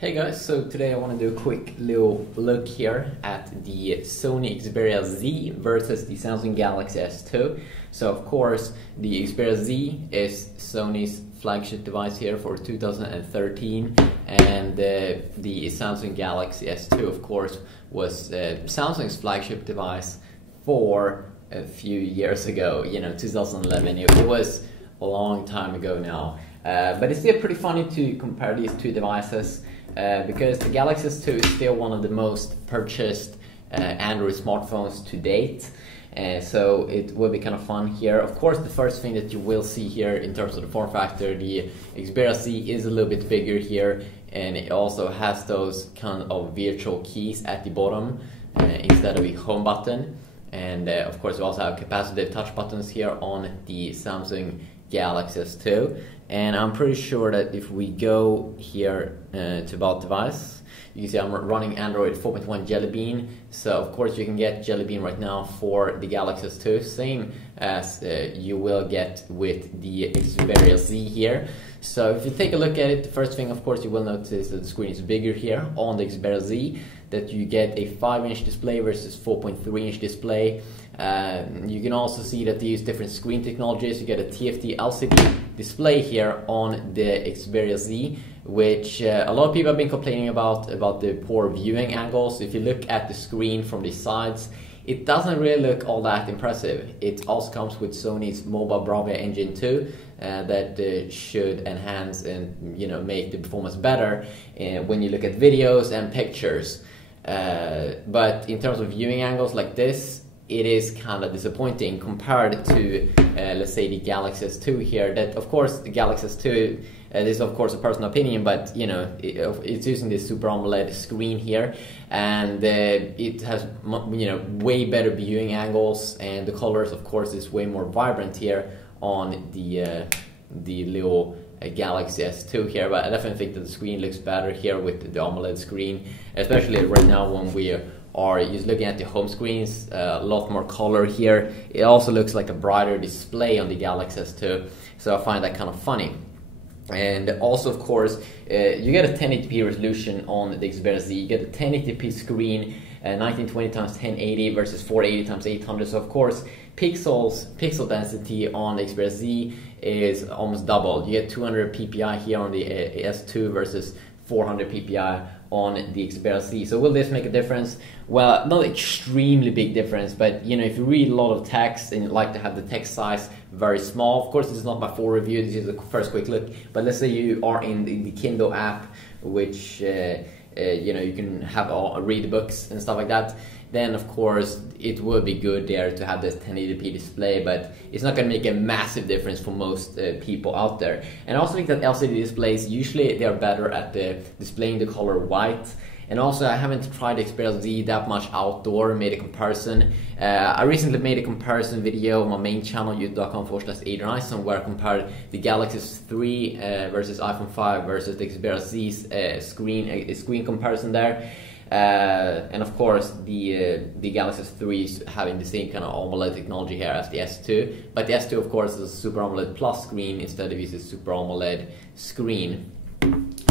Hey guys, so today I want to do a quick little look here at the Sony Xperia Z versus the Samsung Galaxy S2. So of course the Xperia Z is Sony's flagship device here for 2013, and the Samsung Galaxy S2 of course was Samsung's flagship device for a few years ago, 2011. It was a long time ago now, but it's still pretty funny to compare these two devices. Because the Galaxy S2 is still one of the most purchased Android smartphones to date, so it will be kind of fun here. Of course, the first thing that you will see here in terms of the form factor, the Xperia Z is a little bit bigger here, and it also has those kind of virtual keys at the bottom instead of a home button. And of course, we also have capacitive touch buttons here on the Samsung Galaxy S2. And I'm pretty sure that if we go here to About Device, you can see I'm running Android 4.1 Jelly Bean. So of course you can get Jelly Bean right now for the Galaxy S2, same as you will get with the Xperia Z here. So if you take a look at it, the first thing of course you will notice that the screen is bigger here on the Xperia Z, that you get a 5-inch display versus 4.3-inch display. You can also see that they use different screen technologies. You get a TFT LCD display here on the Xperia Z, which a lot of people have been complaining about the poor viewing angles. If you look at the screen from the sides, it doesn't really look all that impressive. It also comes with Sony's Mobile Bravia Engine 2 that should enhance and make the performance better when you look at videos and pictures. But in terms of viewing angles like this, it is kind of disappointing compared to, let's say, the Galaxy S2 here. That, of course, the Galaxy S2, this is of course a personal opinion, but it's using this Super AMOLED screen here, and it has way better viewing angles, and the colors, of course, is way more vibrant here on the little Galaxy S2 here. But I definitely think that the screen looks better here with the AMOLED screen, especially right now when we are just looking at the home screens. A lot more color here. It also looks like a brighter display on the Galaxy S2, so I find that kind of funny. And also, of course, you get a 1080p resolution on the Xperia Z. You get a 1080p screen, 1920x1080 versus 480x800. So of course, pixel density on the Xperia Z is almost doubled. You get 200 ppi here on the S2 versus 400 ppi on the Xperia Z. So will this make a difference? Well, not extremely big difference, but if you read a lot of text and you like to have the text size very small, of course this is not my full review, this is a first quick look, but let's say you are in the Kindle app, which you can have read books and stuff like that, then of course it would be good there to have this 1080p display, but it's not going to make a massive difference for most people out there. And I also think that LCD displays, usually they are better at displaying the color white. And also, I haven't tried Xperia Z that much outdoor, made a comparison. I recently made a comparison video on my main channel, youtube.com/AdrianIson, where I compared the Galaxy S3 versus iPhone 5 versus the Xperia Z's screen comparison there. And of course, the Galaxy S3 is having the same kind of AMOLED technology here as the S2, but the S2 of course is a Super AMOLED Plus screen instead of using Super AMOLED screen.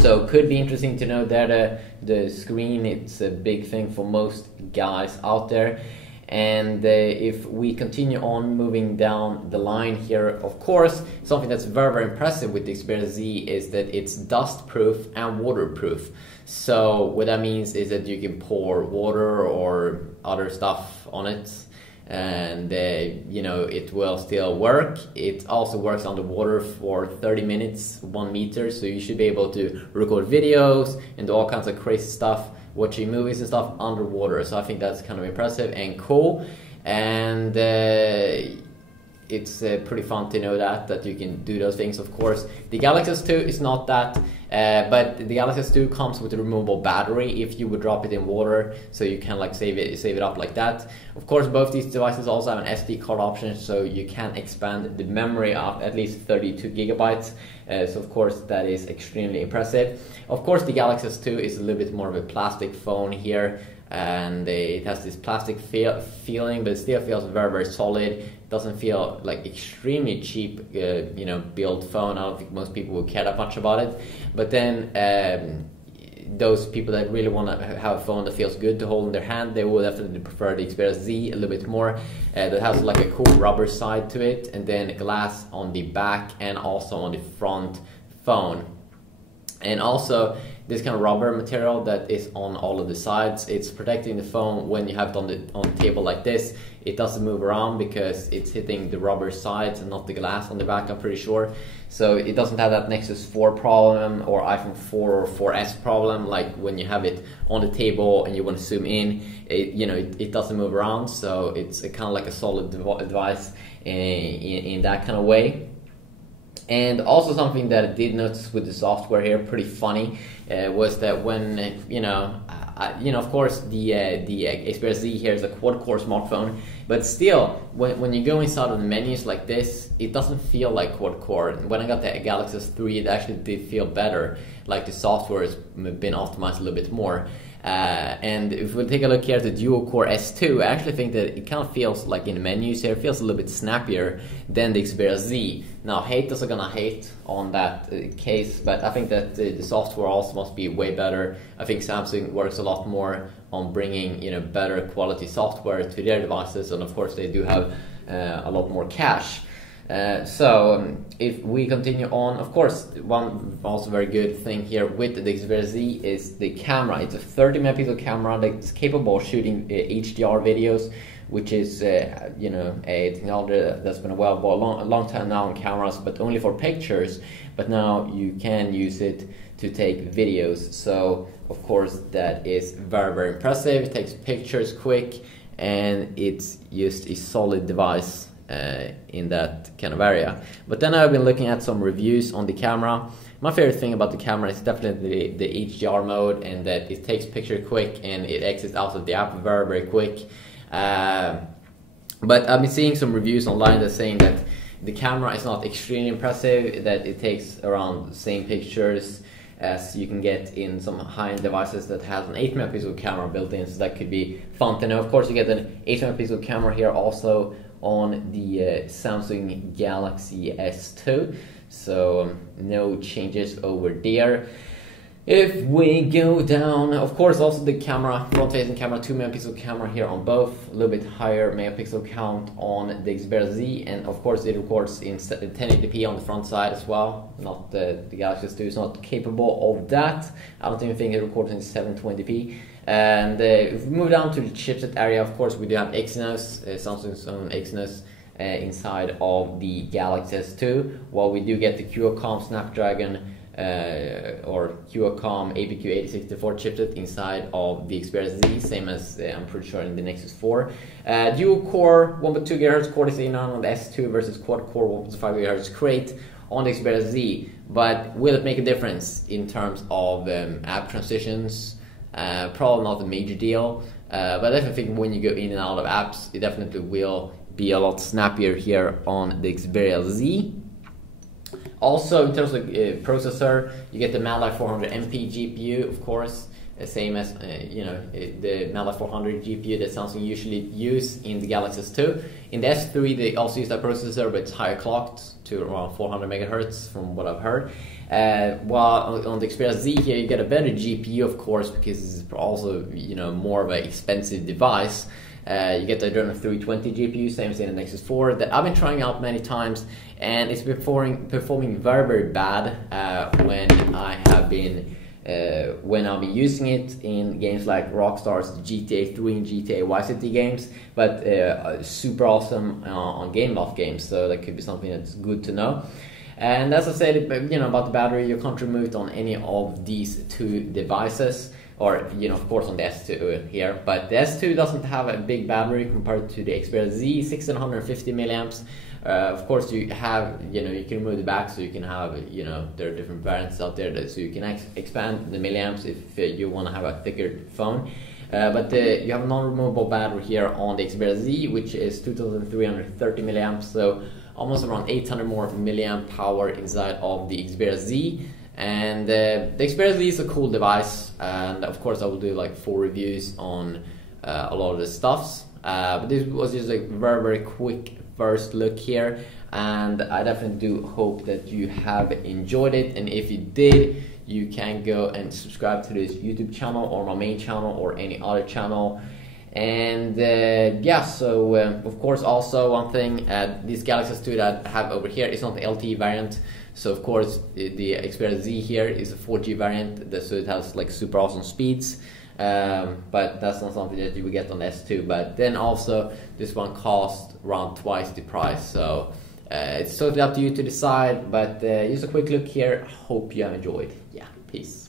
So could be interesting to know that the screen, it's a big thing for most guys out there. And if we continue on moving down the line here, of course, something that's very, very impressive with the Xperia Z is that it's dust proof and waterproof. So what that means is that you can pour water or other stuff on it, and it will still work. It also works underwater for 30 minutes, 1 meter, so you should be able to record videos and do all kinds of crazy stuff, watching movies and stuff underwater. So I think that's kind of impressive and cool, and it's pretty fun to know that you can do those things. Of course, the Galaxy S2 is not that, but the Galaxy S2 comes with a removable battery if you would drop it in water, so you can like save it up like that. Of course, both these devices also have an SD card option, so you can expand the memory up at least 32 gigabytes. So of course that is extremely impressive. Of course, the Galaxy S2 is a little bit more of a plastic phone here, and it has this plastic feeling, but it still feels very, very solid. It doesn't feel like extremely cheap, built phone. I don't think most people would care that much about it. But then those people that really want to have a phone that feels good to hold in their hand, they will definitely prefer the Xperia Z a little bit more. That has like a cool rubber side to it, and then glass on the back and also on the front phone. And also this kind of rubber material that is on all of the sides, it's protecting the phone when you have it on the table like this. It doesn't move around because it's hitting the rubber sides and not the glass on the back, I'm pretty sure. So it doesn't have that Nexus 4 problem or iPhone 4 or 4S problem, like when you have it on the table and you want to zoom in, it doesn't move around. So it's kind of like a solid device in that kind of way. And also something that I did notice with the software here, pretty funny, was that when, of course the Xperia Z here is a quad-core smartphone, but still, when you go inside of the menus like this, it doesn't feel like quad-core. When I got the Galaxy S3, it actually did feel better, like the software has been optimized a little bit more. And if we take a look here at the dual-core S2, I actually think that it kind of feels like in the menus here, it feels a little bit snappier than the Xperia Z. Now, haters are gonna hate on that case, but I think that the software also must be way better. I think Samsung works a lot more on bringing better quality software to their devices, and of course they do have a lot more cash. So if we continue on, of course, one also very good thing here with the Xperia Z is the camera. It's a 30 megapixel camera that's capable of shooting HDR videos, which is a technology that's been available a long time now on cameras, but only for pictures. But now you can use it to take videos. So of course that is very, very impressive. It takes pictures quick, and it's just a solid device in that kind of area. But then I've been looking at some reviews on the camera. My favorite thing about the camera is definitely the HDR mode, and that it takes picture quick and it exits out of the app very, very quick. But I've been seeing some reviews online that saying that the camera is not extremely impressive, that it takes around the same pictures as you can get in some high-end devices that has an 8 megapixel camera built in, so that could be fun to know. Of course, you get an 8 megapixel camera here also on the Samsung Galaxy S2, so no changes over there. If we go down, of course, also the camera, front-facing camera, 2 megapixel camera here on both, a little bit higher megapixel count on the Xperia Z, and of course it records in 1080p on the front side as well. Not the Galaxy S2 is not capable of that. I don't even think it records in 720p. And if we move down to the chipset area, of course we do have Exynos, Samsung's own Exynos, inside of the Galaxy S2, while we do get the Qualcomm Snapdragon or Qualcomm APQ8064 chipset inside of the Xperia Z, same as I'm pretty sure in the Nexus 4. Dual core 1.2 GHz Cortex A9 on the S2 versus quad core 1.5 GHz Crate on the Xperia Z. But will it make a difference in terms of app transitions? Probably not a major deal, but I definitely think when you go in and out of apps, it definitely will be a lot snappier here on the Xperia Z. Also, in terms of processor, you get the Mali 400MP GPU, of course, same as the Mali 400 GPU that Samsung usually use in the Galaxy S2. In the S3, they also use that processor, but it's higher clocked to around 400 megahertz, from what I've heard. While on the Xperia Z here, you get a better GPU, of course, because it's also more of an expensive device. You get the Adreno 320 GPU, same as in the Nexus 4, that I've been trying out many times, and it's performing very, very bad when I've been using it in games like Rockstar's GTA 3 and GTA Vice City games, but super awesome on Game Loft games, so that could be something that's good to know. And as I said, about the battery, you can't remove it on any of these two devices, or of course on the S2 here, but the S2 doesn't have a big battery compared to the Xperia Z, 1650 milliamps. Of course, you have you can remove the back, so you can have there are different variants out there, so you can expand the milliamps if you want to have a thicker phone. But you have a non-removable battery here on the Xperia Z, which is 2330 milliamps, so almost around 800 more milliamp power inside of the Xperia Z. And the Xperia Z is a cool device, and of course I will do like 4 reviews on a lot of the stuffs. But this was just a very, very quick first look here, and I definitely do hope that you have enjoyed it, and if you did, you can go and subscribe to this YouTube channel or my main channel or any other channel. And yeah, so of course also one thing, this Galaxy S2 that I have over here is not the LTE variant. So of course the Xperia Z here is a 4G variant, so it has like super awesome speeds. But that's not something that you will get on S2. But then also this one costs around twice the price. So it's totally up to you to decide. But just a quick look here. Hope you have enjoyed. Yeah, peace.